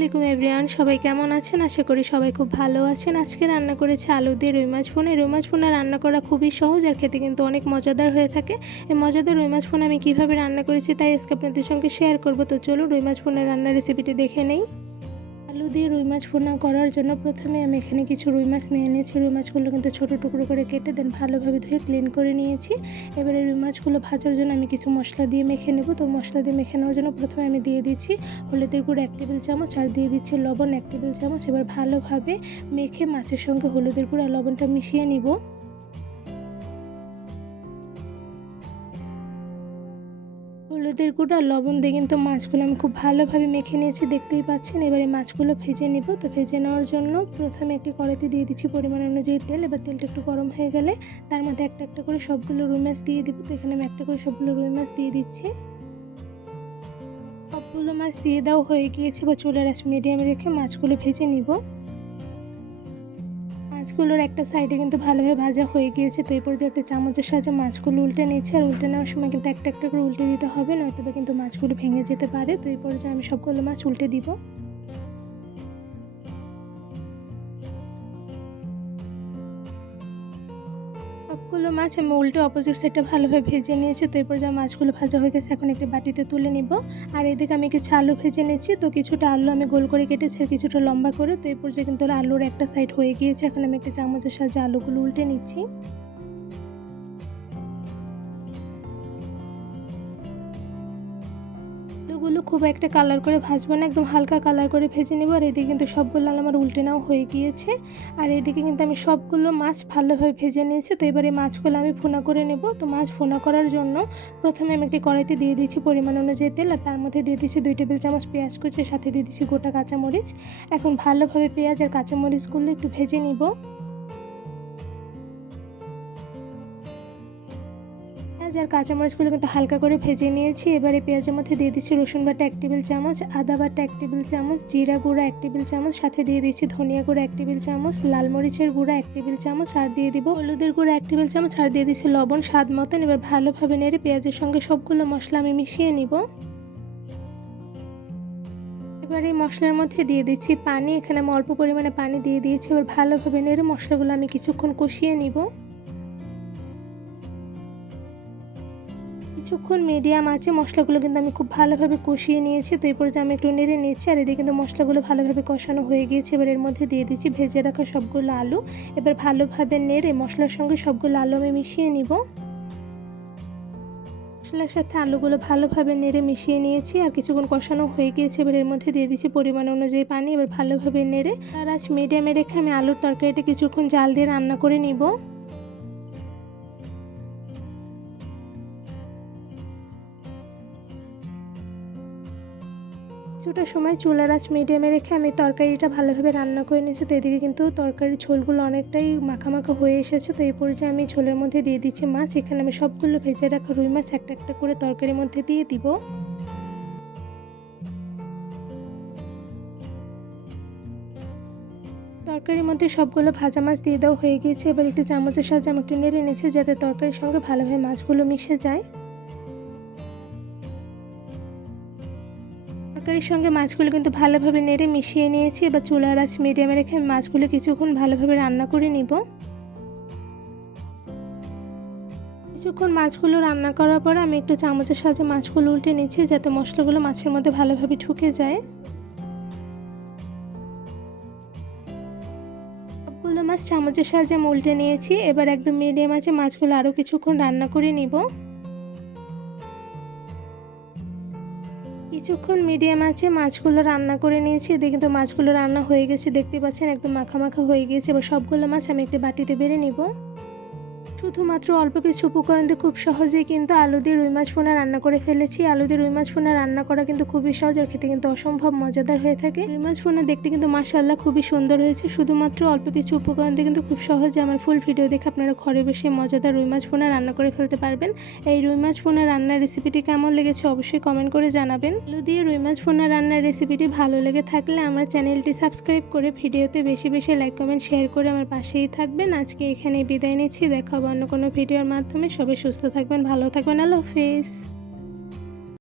আলাইকুম এভরিওয়ান, সবাই কেমন আছেন? আশা করি সবাই খুব ভালো আছেন। আজকে রান্না করেছি আলু দিয়ে রুই মাছ ভুনা। রুই মাছ ভুনা রান্না করা খুবই সহজ আর খেতে কিন্তু অনেক মজাদার হয়ে থাকে। এই মজাদার রুই মাছ ভুনা আমি কীভাবে রান্না করেছি তাই আজকে আপনাদের সঙ্গে শেয়ার করব। তো চলুন রুই মাছ ভুনা রান্নার রেসিপিটি দেখে নেই। আলু দিয়ে রুই মাছ ভুনা করার জন্য প্রথমে আমি এখানে কিছু রুই মাছ নিয়ে নিয়েছি। রুই মাছগুলো কিন্তু ছোটো টুকরো করে কেটে দেন ভালোভাবে ধুয়ে ক্লিন করে নিয়েছি। এবারে রুই মাছগুলো ভাজার জন্য আমি কিছু মশলা দিয়ে মেখে নেব। তো মশলা দিয়ে মেখে নেওয়ার জন্য প্রথমে আমি দিয়ে দিচ্ছি হলুদের গুঁড়ো 1 টেবিল চামচ আর দিয়ে দিচ্ছি লবণ 1 টেবিল চামচ। এবার ভালোভাবে মেখে মাছের সঙ্গে হলুদের গুঁড়ো আর লবণটা মিশিয়ে নিব। হলুদের গুঁড়ো আর লবণ দিয়ে কিন্তু মাছগুলো আমি খুব ভালোভাবে মেখে নিয়েছি, দেখতেই পাচ্ছেন। এবারে মাছগুলো ভেজে নিব। তো ভেজে নেওয়ার জন্য প্রথমে একটি কড়াইতে দিয়ে দিচ্ছি পরিমাণ অনুযায়ী তেল। এবার তেলটা একটু গরম হয়ে গেলে তার মধ্যে একটা একটা করে সবগুলো রুই মাছ দিয়ে দিব। তো এখানে আমি একটা করে সবগুলো রুই মাছ দিয়ে দিচ্ছি। সবগুলো মাছ দিয়ে দেওয়া হয়ে গিয়েছে। বা চুলার আঁচ মিডিয়ামে রেখে মাছগুলো ভেজে নিব। মাছগুলোর একটা সাইডে কিন্তু ভালোভাবে ভাজা হয়ে গিয়েছে। তো এই পর্যায়ে একটা চামচের সাহায্যে মাছগুলো উল্টে নিয়েছি। আর উল্টে নেওয়ার সময় কিন্তু একটা একটা করে উল্টে দিতে হবে, নয়তো কিন্তু মাছগুলো ভেঙে যেতে পারে। তো এই পর্যায়ে আমি সবগুলো মাছ উল্টে দিব। সবগুলো মাছ আমি উল্টে অপোজিট সাইডটা ভালোভাবে ভেজে নিয়েছি। তো এই পর্যায়ে মাছগুলো ভাজা হয়ে গেছে, এখন একটি বাটিতে তুলে নিব। আর এদিকে আমি কিছু আলু ভেজে নিয়েছি। তো কিছুটা আলু আমি গোল করে কেটেছি আর কিছুটা লম্বা করে। তো এই পর্যায়ে কিন্তু আলুর একটা সাইড হয়ে গিয়েছে। এখন আমি একটা চামচের সাহায্যে আলুগুলো উল্টে নিচ্ছি। আলুগুলো খুব একটা কালার করে ভাজবো না, একদম হালকা কালার করে ভেজে নেব। আর এদিকে কিন্তু সবগুলো আলু আমার উল্টে নেওয়া হয়ে গিয়েছে। আর এদিকে কিন্তু আমি সবগুলো মাছ ভালোভাবে ভেজে নিয়েছি। তো এবারে মাছগুলো আমি ভুনা করে নেব। তো মাছ ভুনা করার জন্য প্রথমে আমি একটি কড়াইতে দিয়ে দিচ্ছি পরিমাণ অনুযায়ী তেল। আর তার মধ্যে দিয়ে দিচ্ছি 2 টেবিল চামচ পেঁয়াজ কুচি, সাথে দিয়ে দিচ্ছি গোটা কাঁচামরিচ। এখন ভালোভাবে পেঁয়াজ আর কাঁচামরিচগুলো একটু ভেজে নিব। পেঁয়াজ আর কাঁচামরিচগুলো কিন্তু হালকা করে ভেজে নিয়েছি। এবারে পেঁয়াজের মধ্যে দিয়ে দিচ্ছি রসুন বাটা 1 টেবিল চামচ, আদা বাটা 1 টেবিল চামচ, জিরা গুঁড়া 1 টেবিল চামচ, সাথে দিয়ে দিচ্ছি ধনিয়া গুঁড়া 1 টেবিল চামচ, লাল মরিচের গুঁড়া 1 টেবিল চামচ, আর দিয়ে দিব হলুদের গুঁড়া 1 টেবিল চামচ, আর দিয়ে দিচ্ছি লবণ স্বাদ মতন। এবার ভালোভাবে নেড়ে পেঁয়াজের সঙ্গে সবগুলো মশলা আমি মিশিয়ে নিব। এবার এই মশলার মধ্যে দিয়ে দিচ্ছি পানি। এখানে আমি অল্প পরিমাণে পানি দিয়ে দিয়েছি। এবার ভালোভাবে নেড়ে মশলাগুলো আমি কিছুক্ষণ কষিয়ে নিব। কিছুক্ষণ মিডিয়াম আঁচে মশলাগুলো কিন্তু আমি খুব ভালোভাবে কষিয়ে নিয়েছি। তো এই পর্যায়ে আমি একটু নেড়ে নিয়েছি। আর এদিকে কিন্তু মশলাগুলো ভালোভাবে কষানো হয়ে গিয়েছে। এবার এর মধ্যে দিয়ে দিচ্ছি ভেজে রাখা সবগুলো আলু। এবার ভালোভাবে নেড়ে মশলার সঙ্গে সবগুলো আলু আমি মিশিয়ে নিব। মশলার সাথে আলুগুলো ভালোভাবে নেড়ে মিশিয়ে নিয়েছি। আর কিছুক্ষণ কষানো হয়ে গিয়েছে। এবার এর মধ্যে দিয়ে দিচ্ছি পরিমাণ অনুযায়ী পানি। এবার ভালোভাবে নেড়ে আর আঁচ মিডিয়ামে রেখে আমি আলুর তরকারিটা কিছুক্ষণ জাল দিয়ে রান্না করে নিব। কিছুটা সময় চুলার আঁচ মিডিয়ামে রেখে আমি তরকারিটা ভালোভাবে রান্না করে নিয়েছি। তো এদিকে কিন্তু তরকারির ঝোলগুলো অনেকটাই মাখা মাখা হয়ে এসেছে। তো এই পর্যায়ে আমি ঝোলের মধ্যে দিয়ে দিচ্ছি মাছ। এখানে আমি সবগুলো ভেজে রাখা রুই মাছ একটা একটা করে তরকারির মধ্যে দিয়ে দিব। তরকারির মধ্যে সবগুলো ভাজা মাছ দিয়ে দেওয়া হয়ে গিয়েছে। এবার একটি চামচের সাহায্যে আমি একটু নেড়ে নিয়েছি যাতে তরকারির সঙ্গে ভালোভাবে মাছগুলো মিশে যায়। তরকারির সঙ্গে মাছগুলো কিন্তু ভালোভাবে নেড়ে মিশিয়ে নিয়েছি। এবার চুলার আঁচ মিডিয়ামে রেখে মাছগুলো কিছুক্ষণ ভালোভাবে রান্না করে নিব। কিছুক্ষণ মাছগুলো রান্না করার পর আমি একটু চামচের সাহায্যে মাছগুলো উল্টে নিচ্ছি যাতে মশলাগুলো মাছের মধ্যে ভালোভাবে ঢুকে যায়। সবগুলো মাছ চামচের সাহায্যে আমি উল্টে নিয়েছি। এবার একদম মিডিয়াম আঁচে মাছগুলো আরও কিছুক্ষণ রান্না করে নিব। কিছুক্ষণ মিডিয়াম আঁচে মাছগুলো রান্না করে নিয়েছি। এদিকে কিন্তু মাছগুলো রান্না হয়ে গেছে, দেখতে পাচ্ছেন একদম মাখা মাখা হয়ে গিয়েছে। এবার সবগুলো মাছ আমি একটি বাটিতে বেড়ে নিব। শুধুমাত্র অল্প কিছু উপকরণ দিয়ে খুব সহজেই কিন্তু আলু দিয়ে রুই মাছ ভুনা রান্না করে ফেলেছি। আলু দিয়ে রুই মাছ ভুনা রান্না করা কিন্তু খুবই সহজ আর খেতে কিন্তু অসম্ভব মজাদার হয়ে থাকে। রুই মাছ ভুনা দেখতে কিন্তু মাশাআল্লাহ খুবই সুন্দর হয়েছে। শুধুমাত্র অল্প কিছু উপকরণ দিয়ে কিন্তু খুব সহজে আমার ফুল ভিডিও দেখে আপনারা ঘরে বসে মজাদার রুই মাছ ভুনা রান্না করে ফেলতে পারবেন। এই রুই মাছ ভুনা রান্নার রেসিপিটি কেমন লেগেছে অবশ্যই কমেন্ট করে জানাবেন। আলু দিয়ে রুই মাছ ভুনা রান্নার রেসিপিটি ভালো লেগে থাকলে আমার চ্যানেলটি সাবস্ক্রাইব করে ভিডিওতে বেশি বেশি লাইক কমেন্ট শেয়ার করে আমার পাশেই থাকবেন। আজকে এখানেই বিদায় নিচ্ছি, দেখা হবে অন্য কোনো ভিডিওর মাধ্যমে। সবাই সুস্থ থাকবেন, ভালো থাকবেন। আল্লাহ হাফেজ।